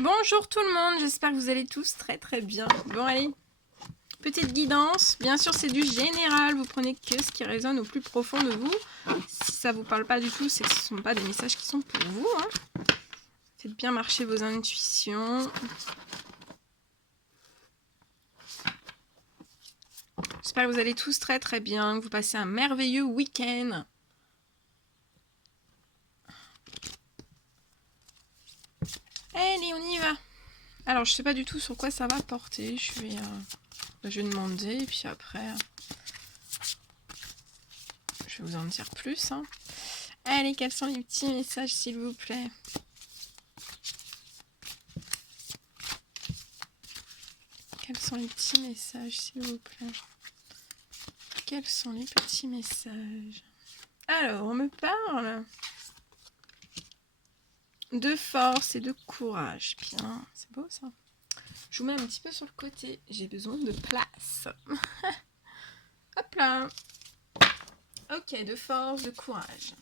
Bonjour tout le monde, j'espère que vous allez tous très bien. Bon allez, petite guidance, bien sûr c'est du général, vous prenez que ce qui résonne au plus profond de vous. Si ça vous parle pas du tout, c'est que ce ne sont pas des messages qui sont pour vous. Faites bien marcher vos intuitions. J'espère que vous allez tous très bien, que vous passez un merveilleux week-end. Allez, on y va. Alors je sais pas du tout sur quoi ça va porter, je vais demander et puis après je vais vous en dire plus. Allez, quels sont les petits messages s'il vous plaît? Quels sont les petits messages s'il vous plaît? Quels sont les petits messages? Alors, on me parle de force et de courage. Bien, c'est beau ça. Je vous mets un petit peu sur le côté. J'ai besoin de place. Hop là. Ok, de force, de courage.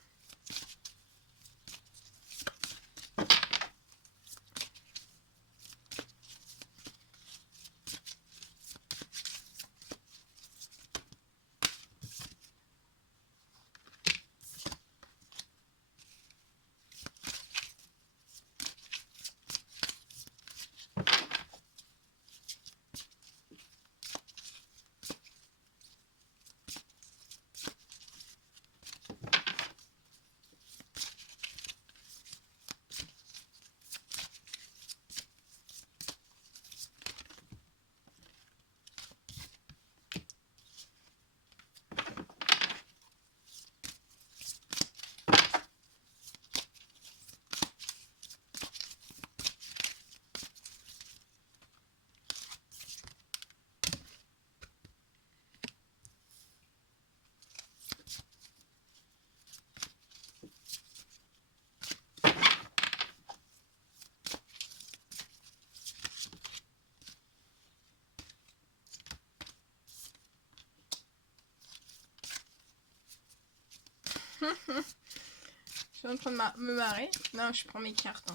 Je suis en train de me marrer. Non, je prends mes cartes.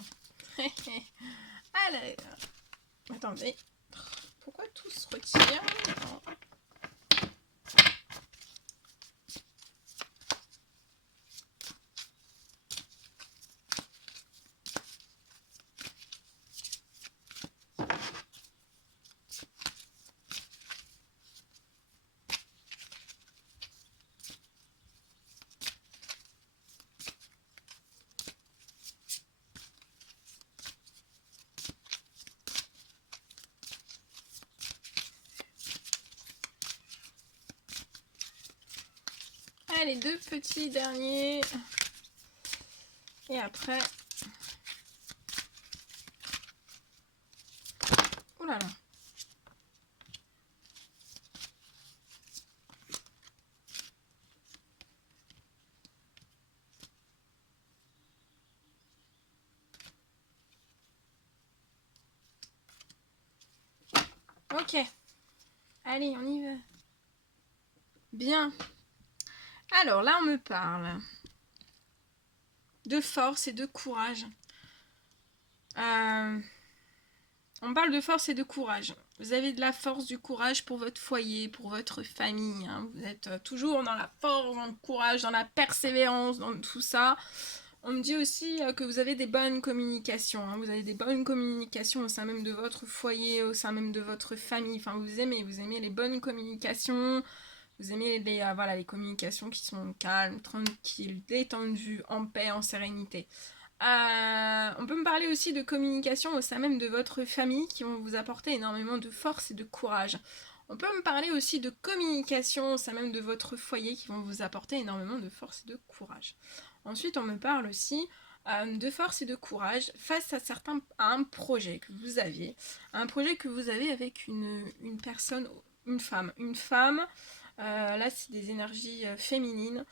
Alors, attendez. Pourquoi tout se retire? Allez, deux petits derniers. Et après... Ouh là là. Ok. Allez, on y va. Bien. Alors là, on me parle de force et de courage. On parle de force et de courage. Vous avez de la force, du courage pour votre foyer, pour votre famille. Vous êtes toujours dans la force, dans le courage, dans la persévérance, dans tout ça. On me dit aussi que vous avez des bonnes communications. Vous avez des bonnes communications au sein même de votre foyer, au sein même de votre famille. Enfin, vous aimez les bonnes communications. Vous aimez les communications qui sont calmes, tranquilles, détendues, en paix, en sérénité. On peut me parler aussi de communication au sein même de votre famille qui vont vous apporter énormément de force et de courage. On peut me parler aussi de communication au sein même de votre foyer qui vont vous apporter énormément de force et de courage. Ensuite, on me parle aussi de force et de courage face à un projet que vous aviez. Un projet que vous avez avec une personne, une femme. Une femme, là c'est des énergies féminines.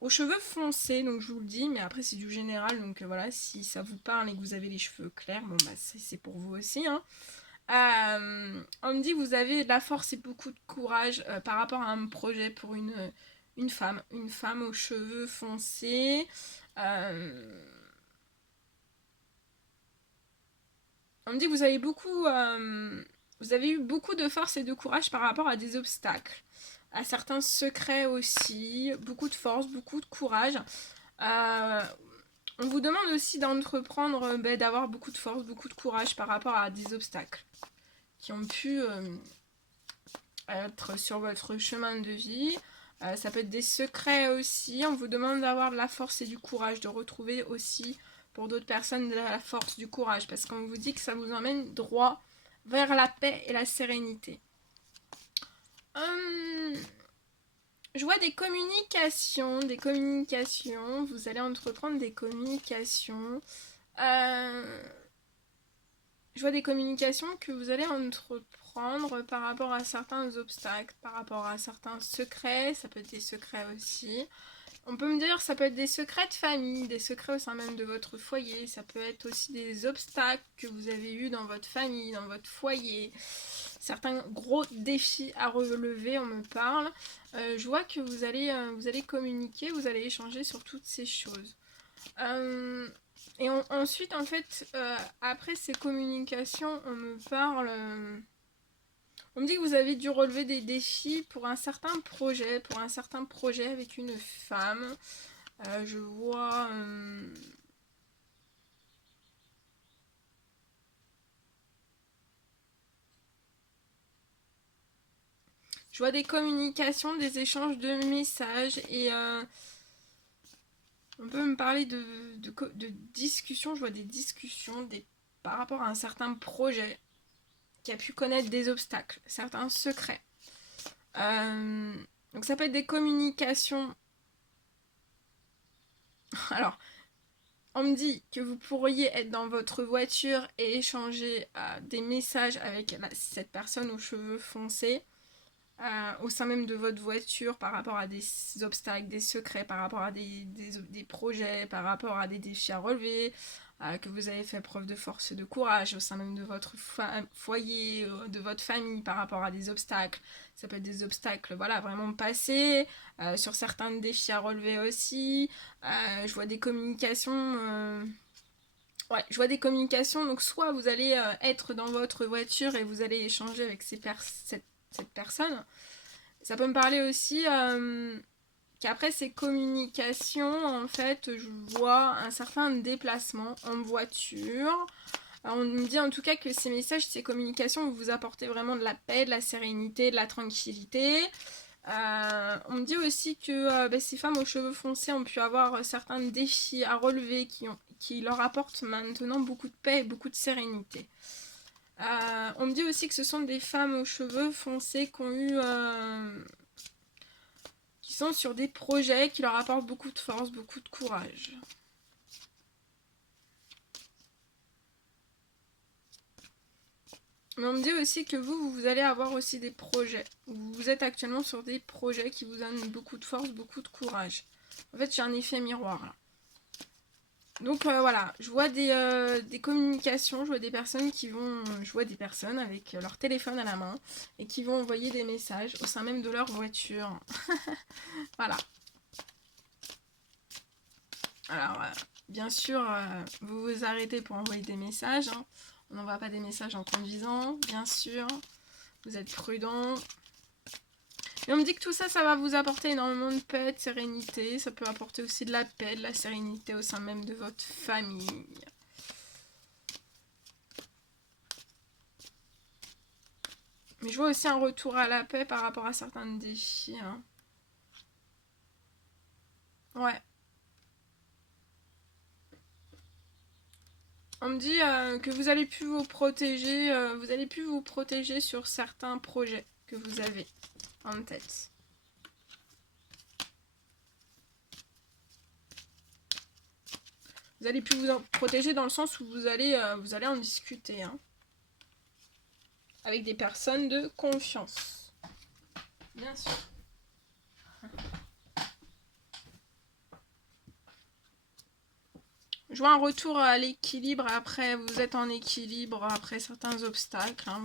Aux cheveux foncés, donc je vous le dis, mais après c'est du général, donc voilà, si ça vous parle et que vous avez les cheveux clairs, bon bah c'est pour vous aussi. On me dit que vous avez de la force et beaucoup de courage par rapport à un projet pour une femme aux cheveux foncés. On me dit que vous avez vous avez eu beaucoup de force et de courage par rapport à des obstacles, à certains secrets aussi, beaucoup de force, beaucoup de courage. Euh, on vous demande aussi d'entreprendre, d'avoir beaucoup de force, beaucoup de courage par rapport à des obstacles qui ont pu être sur votre chemin de vie. Ça peut être des secrets aussi. On vous demande d'avoir de la force et du courage, de retrouver aussi pour d'autres personnes de la force, du courage, parce qu'on vous dit que ça vous emmène droit vers la paix et la sérénité. Je vois des communications, vous allez entreprendre des communications. Je vois des communications que vous allez entreprendre par rapport à certains obstacles, par rapport à certains secrets, ça peut être des secrets aussi. On peut me dire, ça peut être des secrets de famille, des secrets au sein même de votre foyer, ça peut être aussi des obstacles que vous avez eus dans votre famille, dans votre foyer, certains gros défis à relever, on me parle. Je vois que vous allez communiquer, vous allez échanger sur toutes ces choses. Ensuite, en fait, après ces communications, on me parle... on me dit que vous avez dû relever des défis pour un certain projet, avec une femme. Je vois... je vois des communications, des échanges de messages et... on peut me parler de discussions, je vois des discussions par rapport à un certain projet qui a pu connaître des obstacles, certains secrets. Donc ça peut être des communications. Alors, on me dit que vous pourriez être dans votre voiture et échanger des messages avec cette personne aux cheveux foncés. Au sein même de votre voiture par rapport à des obstacles, des secrets, par rapport à des projets, par rapport à des défis à relever, que vous avez fait preuve de force et de courage au sein même de votre foyer, de votre famille, par rapport à des obstacles. Ça peut être des obstacles, voilà, vraiment passés, sur certains défis à relever aussi. Je vois des communications... Ouais, je vois des communications, donc soit vous allez être dans votre voiture et vous allez échanger avec cette personne. Ça peut me parler aussi qu'après ces communications, en fait, je vois un certain déplacement en voiture. Alors, on me dit en tout cas que ces messages, ces communications vous apportent vraiment de la paix, de la sérénité, de la tranquillité. On me dit aussi que ces femmes aux cheveux foncés ont pu avoir certains défis à relever qui leur apportent maintenant beaucoup de paix et beaucoup de sérénité. On me dit aussi que ce sont des femmes aux cheveux foncés qui sont sur des projets qui leur apportent beaucoup de force, beaucoup de courage. Mais on me dit aussi que vous allez avoir aussi des projets. Vous êtes actuellement sur des projets qui vous donnent beaucoup de force, beaucoup de courage. En fait, j'ai un effet miroir là. Donc voilà, je vois des communications, je vois des personnes je vois des personnes avec leur téléphone à la main et qui vont envoyer des messages au sein même de leur voiture. Voilà. Alors, bien sûr, vous vous arrêtez pour envoyer des messages. Hein. On n'envoie pas des messages en conduisant, bien sûr. Vous êtes prudent. Et on me dit que tout ça, ça va vous apporter énormément de paix, de sérénité. Ça peut apporter aussi de la paix, de la sérénité au sein même de votre famille. Mais je vois aussi un retour à la paix par rapport à certains défis. Hein. Ouais. On me dit que vous allez plus vous protéger sur certains projets que vous avez en tête. Vous allez plus vous en protéger dans le sens où vous allez en discuter hein, avec des personnes de confiance. Bien sûr. Je vois un retour à l'équilibre après, vous êtes en équilibre après certains obstacles. Hein,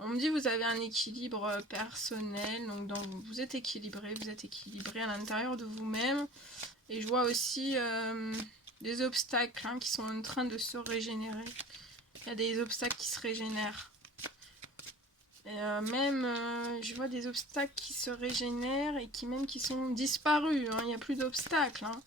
on me dit que vous avez un équilibre personnel, donc vous êtes équilibré à l'intérieur de vous-même. Et je vois aussi des obstacles hein, qui sont en train de se régénérer. Il y a des obstacles qui se régénèrent. Et même, je vois des obstacles qui se régénèrent et qui sont disparus. Hein. Il n'y a plus d'obstacles. Hein.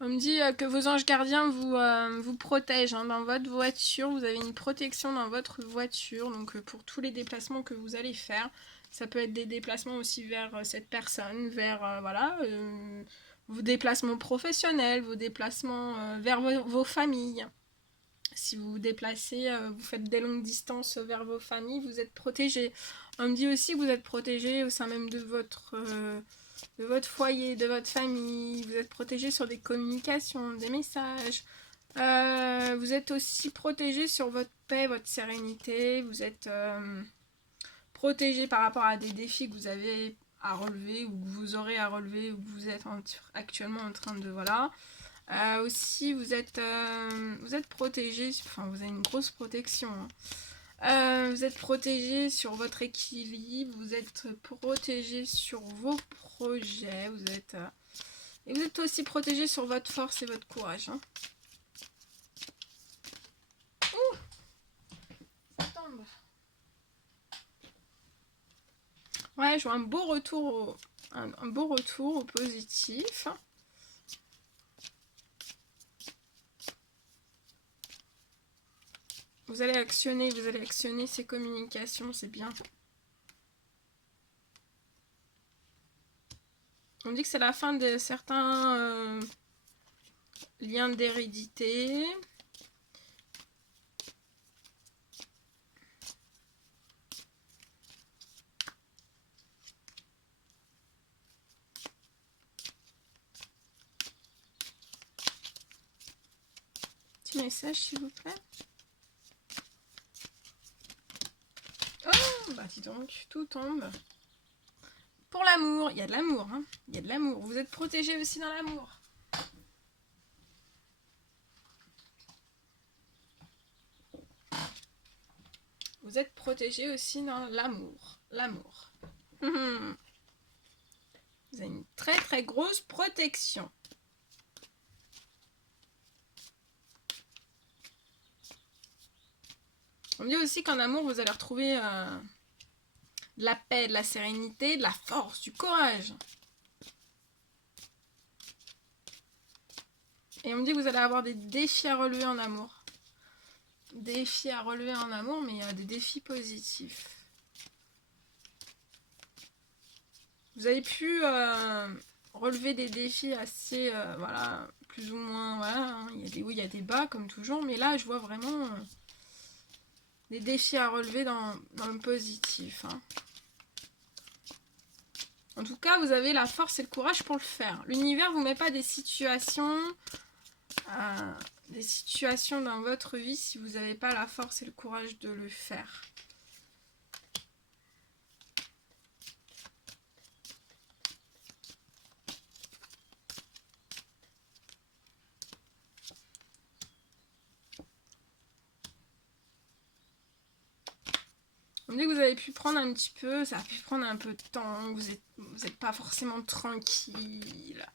On me dit que vos anges gardiens vous protègent hein, dans votre voiture. Vous avez une protection dans votre voiture. Donc pour tous les déplacements que vous allez faire. Ça peut être des déplacements aussi vers cette personne, vers voilà, vos déplacements professionnels, vos déplacements vers vos familles. Si vous vous déplacez, vous faites des longues distances vers vos familles, vous êtes protégé. On me dit aussi que vous êtes protégé au sein même de votre foyer, de votre famille. Vous êtes protégé sur des communications, des messages. Vous êtes aussi protégé sur votre paix, votre sérénité. Vous êtes protégé par rapport à des défis que vous avez à relever ou que vous aurez à relever ou que vous êtes actuellement en train de... Voilà. Aussi, vous êtes protégé, enfin vous avez une grosse protection. Hein. Vous êtes protégé sur votre équilibre, vous êtes protégé sur vos projets, et vous êtes aussi protégé sur votre force et votre courage. Hein. Ouh, ça tombe. Ouais, je vois un beau retour au positif. Vous allez actionner ces communications, c'est bien. On dit que c'est la fin de certains liens d'hérédité. Petit message, s'il vous plaît. Oh, bah dis donc, tout tombe. Pour l'amour, il y a de l'amour, hein. Il y a de l'amour. Vous êtes protégé aussi dans l'amour. Vous êtes protégé aussi dans l'amour. L'amour. Vous avez une très très grosse protection. On dit aussi qu'en amour, vous allez retrouver de la paix, de la sérénité, de la force, du courage. Et on me dit que vous allez avoir des défis à relever en amour. Défis à relever en amour, mais il y a des défis positifs. Vous avez pu relever des défis assez, voilà, plus ou moins, voilà, hein. Il y a des hauts, il y a des bas, comme toujours, mais là, je vois vraiment des défis à relever dans le positif. Hein. En tout cas, vous avez la force et le courage pour le faire. L'univers vous met pas des situations dans votre vie si vous n'avez pas la force et le courage de le faire. On me dit que vous avez pu prendre un petit peu, ça a pu prendre un peu de temps, vous êtes pas forcément tranquille.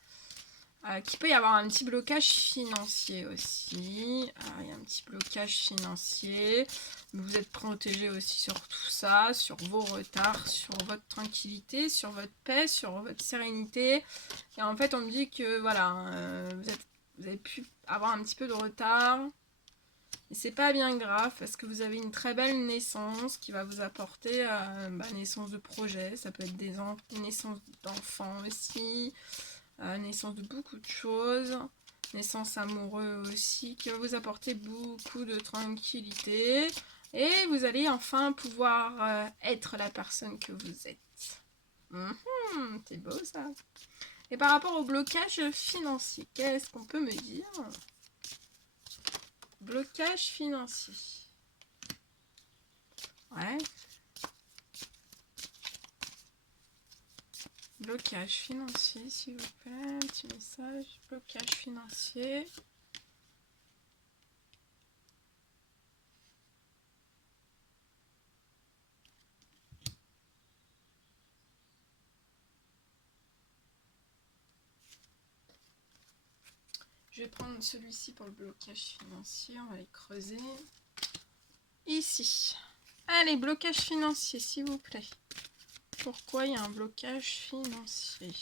Qu'il peut y avoir un petit blocage financier aussi. Il y a un petit blocage financier. Mais vous êtes protégé aussi sur tout ça, sur vos retards, sur votre tranquillité, sur votre paix, sur votre sérénité. Et en fait, on me dit que voilà, vous avez pu avoir un petit peu de retard. Et c'est pas bien grave parce que vous avez une très belle naissance qui va vous apporter naissance de projet. Ça peut être des naissances d'enfants aussi. Naissance de beaucoup de choses, naissance amoureuse aussi, qui va vous apporter beaucoup de tranquillité et vous allez enfin pouvoir être la personne que vous êtes. C'est beau ça. Et par rapport au blocage financier, qu'est-ce qu'on peut me dire? Blocage financier. Ouais. Blocage financier, s'il vous plaît. Petit message. Blocage financier. Je vais prendre celui-ci pour le blocage financier. On va les creuser. Ici. Allez, blocage financier, s'il vous plaît. Pourquoi il y a un blocage financier?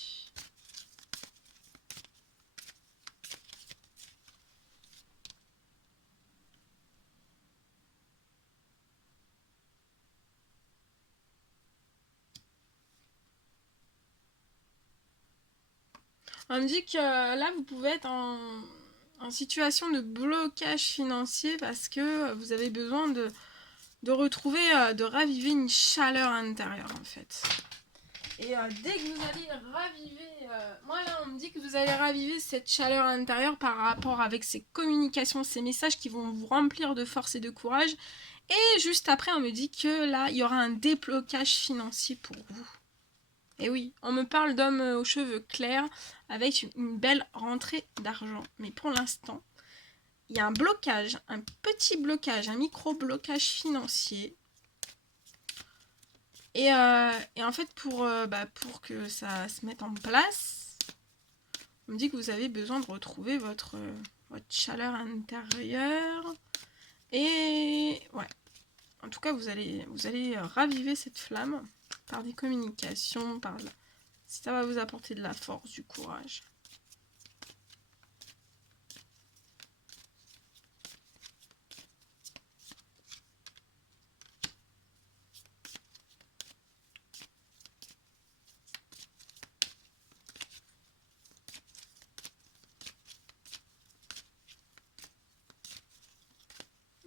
On me dit que là, vous pouvez être en situation de blocage financier parce que vous avez besoin de retrouver, de raviver une chaleur intérieure en fait. Et dès que vous allez raviver, moi là on me dit que vous allez raviver cette chaleur intérieure par rapport avec ces communications, ces messages qui vont vous remplir de force et de courage. Et juste après on me dit que là il y aura un déblocage financier pour vous. Et oui, on me parle d'hommes aux cheveux clairs avec une belle rentrée d'argent. Mais pour l'instant, il y a un blocage, un petit blocage, un micro-blocage financier. Et en fait, pour que ça se mette en place, on me dit que vous avez besoin de retrouver votre chaleur intérieure. Et ouais, en tout cas, vous allez raviver cette flamme par des communications, ça va vous apporter de la force, du courage.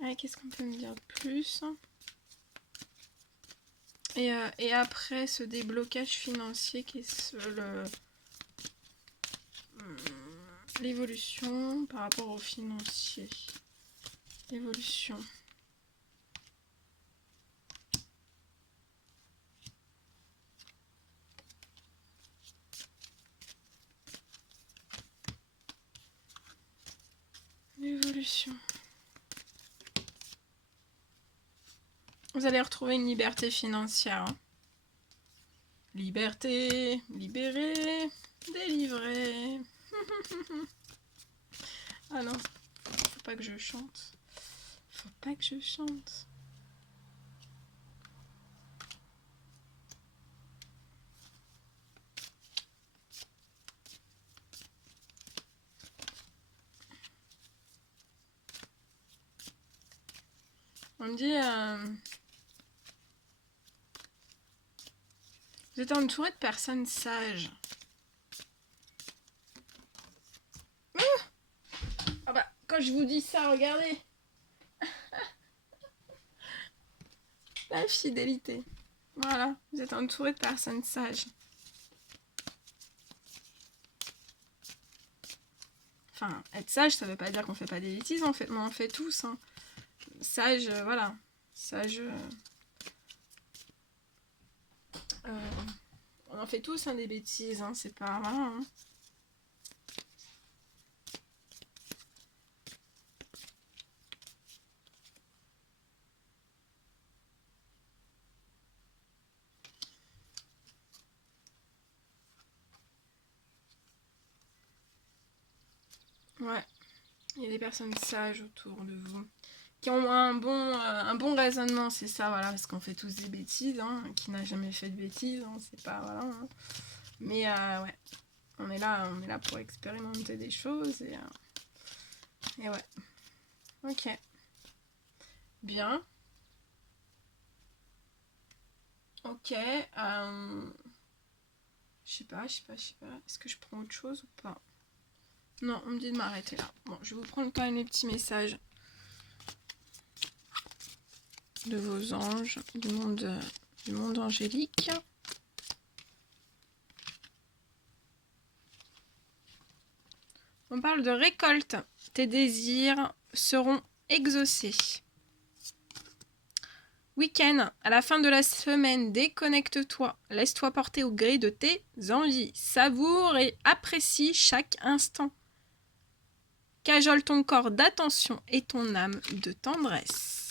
Allez, qu'est-ce qu'on peut me dire de plus ? Et après ce déblocage financier qui est l'évolution par rapport au financier. L'évolution. L'évolution. Vous allez retrouver une liberté financière. Hein. Liberté, libérée, délivrée. Ah non, faut pas que je chante. Faut pas que je chante. On me dit... vous êtes entouré de personnes sages. Ah bah, quand je vous dis ça, regardez. La fidélité. Voilà, vous êtes entouré de personnes sages. Enfin, être sage, ça veut pas dire qu'on fait pas des bêtises, en fait, mais on fait tous. Hein. Sage, voilà. Sage... on en fait tous hein, des bêtises, hein, c'est pas... Voilà, hein. Ouais, il y a des personnes sages autour de vous qui ont un bon raisonnement, c'est ça, voilà, parce qu'on fait tous des bêtises, hein, qui n'a jamais fait de bêtises, hein, c'est pas, voilà, hein. Mais ouais, on est là pour expérimenter des choses, et ouais, ok, bien, ok, je sais pas, est-ce que je prends autre chose ou pas? Non, on me dit de m'arrêter là. Bon, je vais vous prendre quand même les petits messages de vos anges, du monde angélique. On parle de récolte. Tes désirs seront exaucés. Week-end, à la fin de la semaine, déconnecte-toi. Laisse-toi porter au gré de tes envies. Savoure et apprécie chaque instant. Cajole ton corps d'attention et ton âme de tendresse.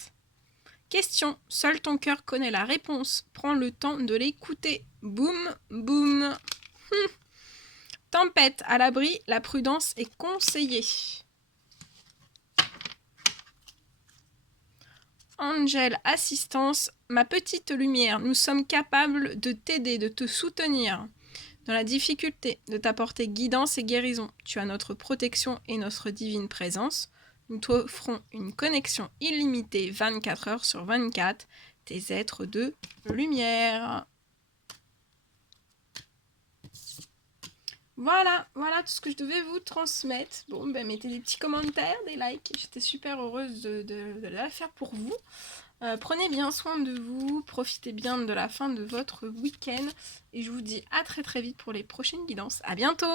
Question, seul ton cœur connaît la réponse. Prends le temps de l'écouter. Boum, boum. Tempête à l'abri, la prudence est conseillée. Angel, assistance, ma petite lumière, nous sommes capables de t'aider, de te soutenir dans la difficulté, de t'apporter guidance et guérison. Tu as notre protection et notre divine présence. Nous t'offrons une connexion illimitée 24 heures sur 24, tes êtres de lumière. Voilà tout ce que je devais vous transmettre. Bon, mettez des petits commentaires, des likes. J'étais super heureuse de la faire pour vous. Prenez bien soin de vous, profitez bien de la fin de votre week-end. Et je vous dis à très très vite pour les prochaines guidances. À bientôt!